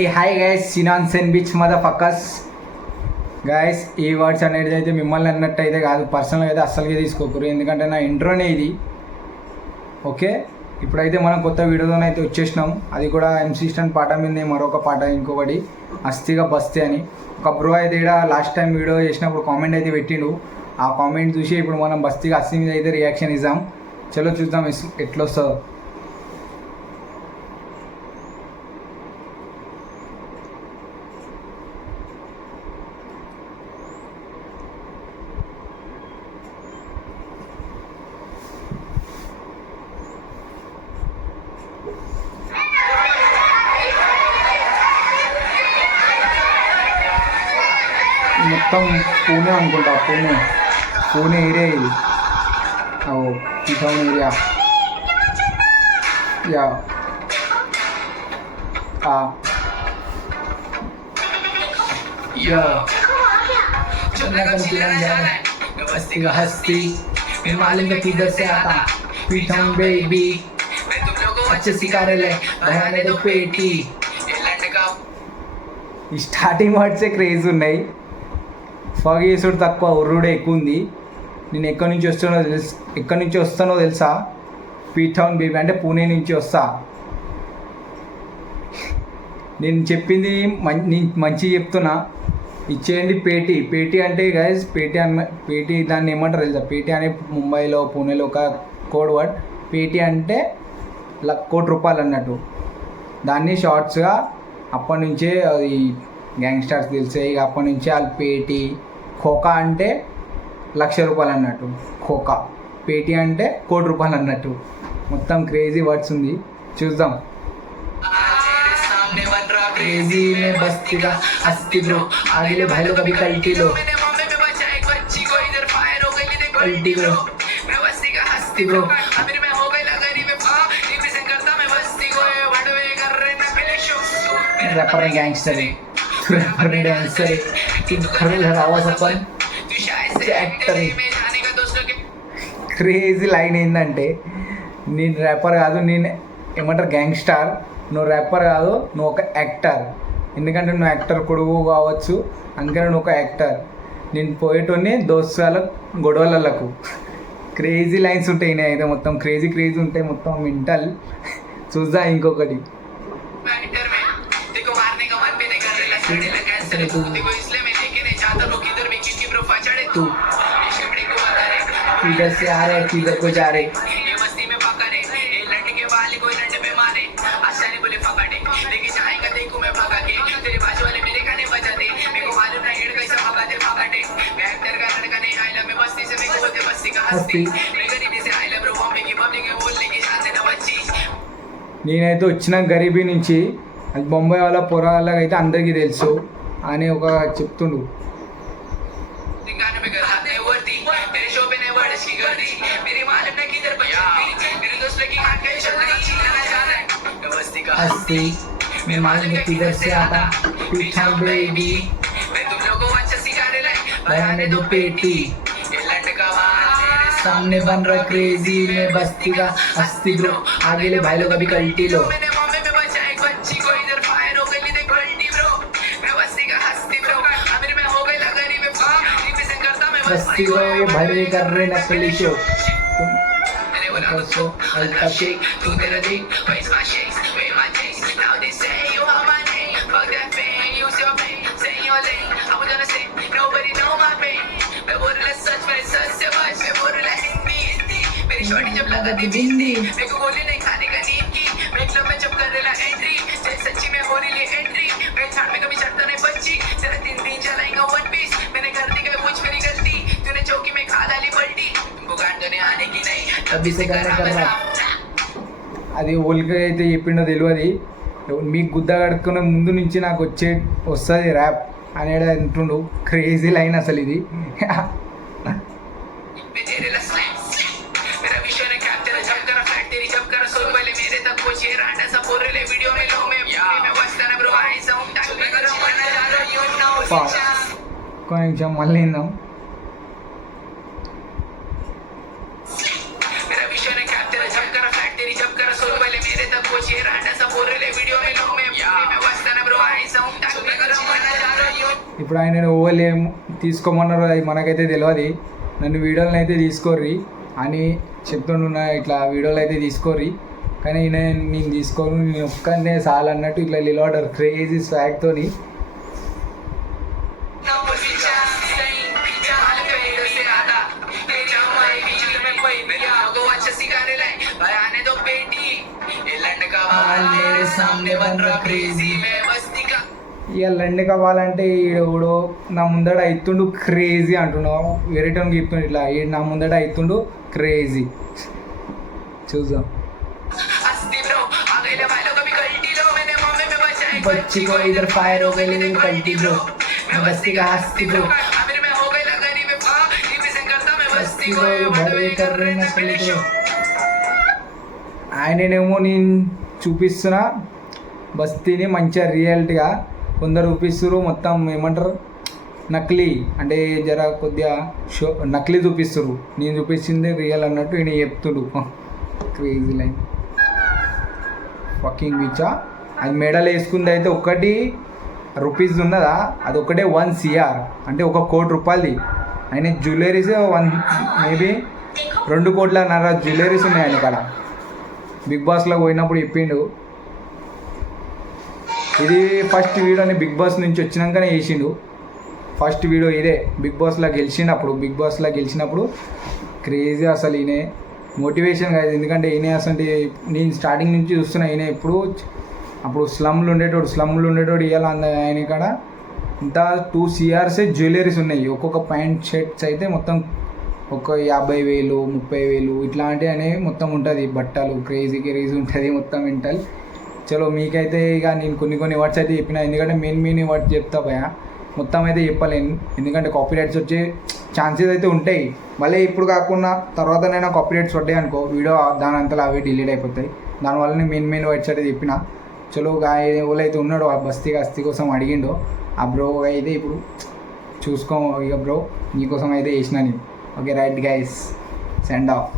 ఏ hi guys సినాన్ సెన్ bitch mother fuckers guys. ఈ వర్డ్స్ అనేది అయితే మిమ్మల్ని అన్నట్టు అయితే కాదు, పర్సనల్గా అయితే అస్సలుగా తీసుకోకూరు, ఎందుకంటే నా ఇంట్రోనే ఇది. ఓకే, ఇప్పుడైతే మనం కొత్త వీడియోతోనైతే వచ్చేసినాం. అది కూడా ఎంసీ స్టాండ్ పాట మీద మరొక పాట, ఇంకొకటి అస్థిగా బస్తే అని. ఒక బ్రో అయితే ఇక్కడ లాస్ట్ టైం వీడియో చేసినప్పుడు కామెంట్ అయితే పెట్టిండు. ఆ కామెంట్ చూసి ఇప్పుడు మనం బస్తీగా అస్థి మీద అయితే రియాక్షన్ ఇద్దాం. చలో చూద్దాం ఎట్లా వస్తుందో. మొత్తం పూణే అనుకుంటా, పూణే ఏరియా ఇది. ఈ టౌన్ ఏరియా. యా बस्तीगा हस्ती मालूम का किधर से आता पीठाऊं बेबी अच्छे सिकारे ले बहाने दो पेटी. ఈ స్టార్టింగ్ వర్డ్సే క్రేజ్ ఉన్నాయి. ఫాగ్ చేసుడు తక్కువ, ఉర్రుడే ఎక్కువ ఉంది. నేను ఎక్కడి నుంచి వస్తానో తెలుసా? పీఠౌన్ బేబీ అంటే పూణే నుంచి వస్తా. నేను చెప్పింది మంచిగా చెప్తున్నా. ఇచ్చేయండి పేటీ అంటే గైజ్, పేటీ దాన్ని ఏమంటారు తెలుసా? పేటీ అనే ముంబైలో పూణేలో ఒక కోడ్ వర్డ్. పేటీ అంటే ₹1,00,00,000 అన్నట్టు. దాన్ని షార్ట్స్గా అప్పటి నుంచే అది గ్యాంగ్స్టర్స్ తెలిసే. ఇక అప్పటి నుంచే వాళ్ళు పేటీ. ఖోకా అంటే ₹1,00,000 అన్నట్టు. ఖోకా. పేటీ అంటే ₹1,00,00,000 అన్నట్టు. మొత్తం క్రేజీ వర్డ్స్ ఉంది, చూద్దాం. क्रेजी में बस्तीगा हस्ती ब्रो आगे ले भाई लोग अभी कल्टी लो हस्ती ब्रो रैपर ने गैंगस्टर है, रैपर ने डांसर है, तुम खड़े लड़ावा सपन एक्टर है. క్రేజీ లైన్ ఏంటంటే, నేను ర్యాపర్ కాదు, నేను ఏమంటారు గ్యాంగ్స్టార్. నువ్వు ర్యాపర్ కాదు, నువ్వు ఒక యాక్టర్. ఎందుకంటే నువ్వు యాక్టర్ కొడుకు కావచ్చు, అందుకని నువ్వు ఒక యాక్టర్. నేను పోయేటోని దోస్తుల గొడవలకు. క్రేజీ లైన్స్ ఉంటాయి. నేను అయితే మొత్తం క్రేజీ ఉంటాయి, మొత్తం మెంటల్. చూద్దా ఇంకొకటి. किधर से आ रहे किधर को जा रहे నేనైతే వచ్చిన గరీబీ నుంచి, అది బొంబాయి వాళ్ళ పొరాళ్ళకి అయితే అందరికీ తెలుసు అని ఒక చెప్తుండు. हस्ती मैं मालूम किधर से आता पीठाऊं बेबी बहाने दो पेटी सामने बन रहा क्रेजी में बस्ती का हस्ती ब्रो आगे ले भाई लोग अभी कल्टी लो. बस्ती को ये भाई कर रहे नकली show so I'll shake to the day face my shakes way my taste now they say you are my name fuck that pain use your pain say your lane I was gonna say nobody know my pain मैं बोल रहा सच में सच से बात मैं बोल रहा हिंदी मेरी शॉर्टी जब लगा दी बिंदी मेरे को गोली नहीं खाने का नींद की मैं क्लब में जब कर रहा एंट्री सच्ची में हो रही है एंट्री मैं झाड़ में कभी चढ़ता नहीं बच्ची तेरा 3 दिन चलाएगा वन पीस मैंने कर दी गई कुछ मेरी गलती तूने चौकी में खा डाली पलटी तुमको गांड करने आने की नहीं अभी से गाना कर रहा. అది ఓల్గా అయితే చెప్పిండో తెలియదు. మీకు గుద్ద కడుక్కునే ముందు నుంచి నాకు వస్తుంది ర్యాప్ అనేది అంటుండు. క్రేజీ లైన్ అసలు ఇది. ఒక్క నిమిషం మళ్ళీ విందాం. ఇప్పుడు ఆయన ఓవర్ ఏం తీసుకోమన్నారు అది మనకైతే తెలియదు. నన్ను వీడియోలను అయితే తీసుకోర్రి అని చెప్తుంటున్నా, ఇట్లా వీడియోలు అయితే తీసుకోర్రి. కానీ నేను తీసుకోను, నేను ఒక్కనే చాలు అన్నట్టు ఇట్లా లిలాడర్ క్రేజీ స్వాగ్తోని ఇక లండ్ కావాలంటే ఈడో నా ముందట అవుతుండు క్రేజీ అంటున్నావు, వేరే టైంకి చెప్తుండు ఇట్లా నా ముందట అవుతుండు క్రేజీ. చూద్దాం. बच्ची को इधर फायर हो गई पलटी ब्रो, बस्ती का हस्ती ब्रो, बस्ती को बड़े कर रहे नकली ब्रो. ఆయననేమో నేను చూపిస్తున్నా బస్తీని మంచిగా రియాలిటీగా, కొందరు చూపిస్తారు మొత్తం ఏమంటారు నకిలీ, అంటే జర కొద్దిగా నకిలీ చూపిస్తారు, నేను చూపించింది రియల్ అన్నట్టు ఈయన చెప్తుడు. క్రేజీ లైన్ ఫకింగ్ విచా. అది మెడల్ వేసుకుంది అయితే ఒకటి రూపీస్ ఉన్నదా, అది ఒకటే 1 CR అంటే 1 కోటి రూపాయలది. ఆయన జ్యువెలరీస్ మేబీ 2 కోట్లన్నర జ్యువెలరీస్ ఉన్నాయి ఆయన కాడ. బిగ్ బాస్లో పోయినప్పుడు చెప్పిండు. ఇది ఫస్ట్ వీడియోని బిగ్ బాస్ నుంచి వచ్చినాకనే వేసిండు. ఫస్ట్ వీడియో ఇదే బిగ్ బాస్లో గెలిచినప్పుడు క్రేజీ అసలు. ఈయన మోటివేషన్ కాదు, ఎందుకంటే ఈయన అసలు నేను స్టార్టింగ్ నుంచి చూస్తున్నా. ఈయన అప్పుడు స్లమ్లు ఉండేటోడు ఇవాళ ఆయన కాడ ఇంత 2 CRs జ్యువెలరీస్ ఉన్నాయి. ఒక్కొక్క ప్యాంట్ షర్ట్స్ అయితే మొత్తం ఒక 50,000 30,000 ఇట్లాంటివి అనేవి మొత్తం ఉంటుంది. బట్టలు క్రేజీ ఉంటుంది మొత్తం మెంటల్. చలో మీకైతే ఇక నేను కొన్ని వర్డ్స్ అయితే చెప్పిన, ఎందుకంటే మెయిన్ వర్డ్స్ చెప్తా భయ, మొత్తం అయితే చెప్పలేను, ఎందుకంటే కాపీరైట్స్ వచ్చే ఛాన్సెస్ అయితే ఉంటాయి. మళ్ళీ ఇప్పుడు కాకుండా తర్వాతనైనా కాపీరైట్స్ పడ్డాయి అనుకో, వీడియో దాని అంతలో అవే డిలీట్ అయిపోతాయి. దానివల్లనే మెయిన్ వర్డ్స్ అయితే చెప్పిన. చలో ఎవరైతే ఉన్నాడో ఆ బస్తీ కోసం అడిగిండో ఆ బ్రో అయితే ఇప్పుడు చూసుకో ఇక బ్రో, నీకోసం అయితే చేసిన నేను. Okay right guys, send off.